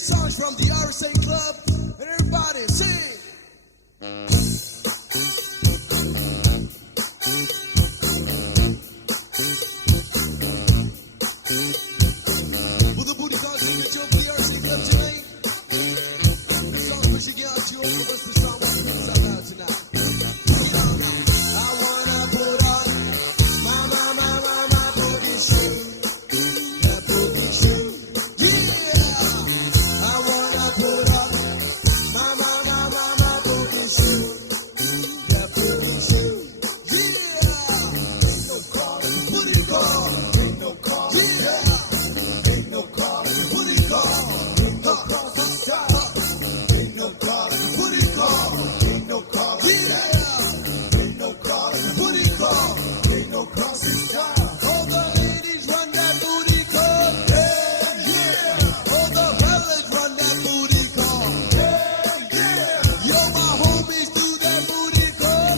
songs from the RSA Club, and everybody sing. Will the booty calls sing at you over the RSA Club tonight? This song pushing you out, you over us the song with the roots out loud tonight. Get on now. I wanna put on my booty shoe. That booty shoe. Yeah. I wanna put on my booty shoe. That booty shoe. Yeah. Ain't no calling, booty call. Ain't no calling. Yeah. Ain't no calling, booty call. Ain't no calling, stop. Ain't no calling, booty call. Ain't no calling, yeah. Ain't no calling, booty call. Ain't no crossing stop. All the ladies run that booty call. Yeah, yeah. All the fellas run that booty call. Yeah, yeah. Yo, my homies do that booty call.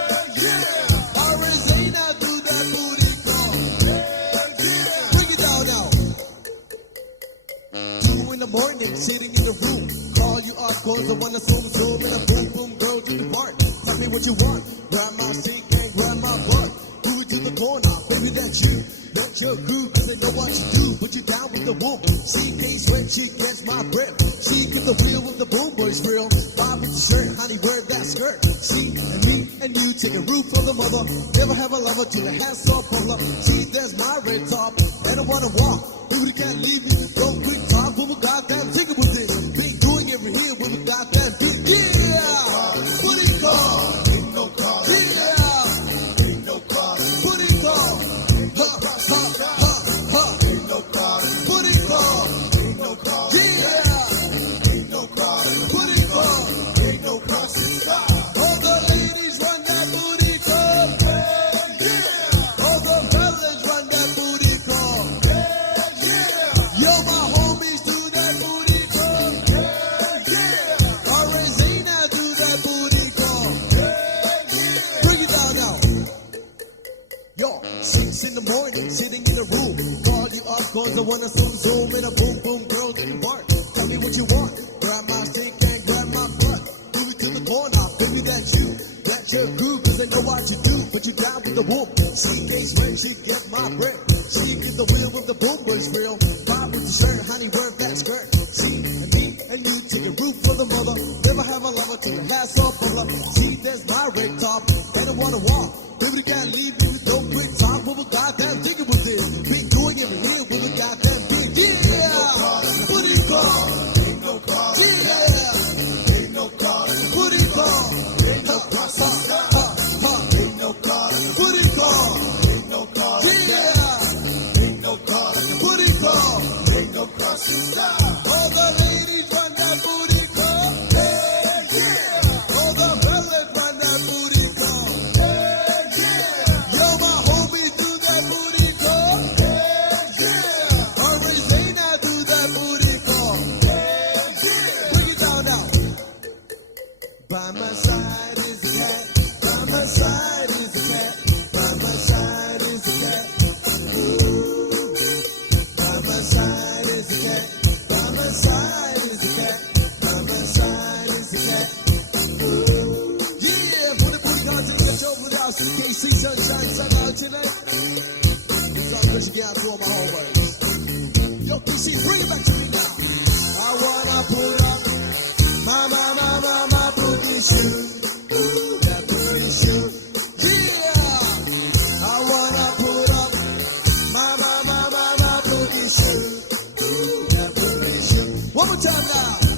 Yeah, yeah. Arizona do that booty call. Yeah, yeah. Bring it down now. 2 in the morning, sitting in the room. Call you out cause I wanna zoom and a boom boom girl to the part. Tell me what you want. Grab my seat and grab my butt. Do it to the corner, baby, that's you. That's your groove, cause they know what you do. Put you down with the whoop. She case when she gets my breath. She get the wheel with the boom boys real. Bob with the shirt, honey, wear that skirt. She and me and you take a roof for the mother. Never have a lover till the hands all pull up. See, there's my red top. And I wanna walk. Baby, you can't leave me. Go quick time, boom, goddamn, take it with this. Be doing every here with a goddamn beat. Yeah! Booty call! Ain't no call. Yeah! Ain't no call. Booty call! Ain't no call. Booty call! Ain't no call. Yeah! Ain't no call. Booty call! Ain't no crossing stop. All the ladies run that booty call. Yeah! All the fellas run that booty call. Yeah! Yo, my homies do that booty call. Yeah! Arizona do that booty call. Yeah! Bring it down now. Yo, 6 in the morning, sitting in the room. Call you up cause I wanna zoom and a boom boom girl in the bar. Tell me what you want. Grab my stick and grab my butt. Move it to the corner, baby, that's you. That's your groove cause I know what you do. Put you down with the whoop. She case when she get my breath. She get the wheel with the boom boys real. Bob with the shirt, honey, wear that skirt. She and me and you take a roof for the mother. Never have a lover till the hair's all pull up. See, there's my red top. And I wanna walk. Baby, you can't leave me with no quick time. With a goddamn ticket with this. Be doing it here with a goddamn beat. Yeah! Booty call! Ain't no call. Yeah! Ain't no call. Booty call! Ain't no process. Ain't no call. Booty call! Ain't no call. Yeah! Ain't no call. Booty call! Ain't no crossing stop. All the ladies run that booty call. Yeah! All the fellas run that booty call. Yo, my homies do that booty call. Yeah! Arizona do that booty call. Yeah! Bring it down now. By my side is a cat. By my side is a cat. By my side is a cat. Ooh. By my side is a cat. By my side is a cat. By my side is a cat. Ooh. Yeah, for the booty cards in the show with us. KC Sunshine, sun out tonight. This is Chris again to all my homies. Yo, KC, bring it back to me now. I wanna put up my booty shoe. Ooh, that booty shoe. Yeah. I wanna put up my booty shoe. Ooh, that booty shoe. One more time now.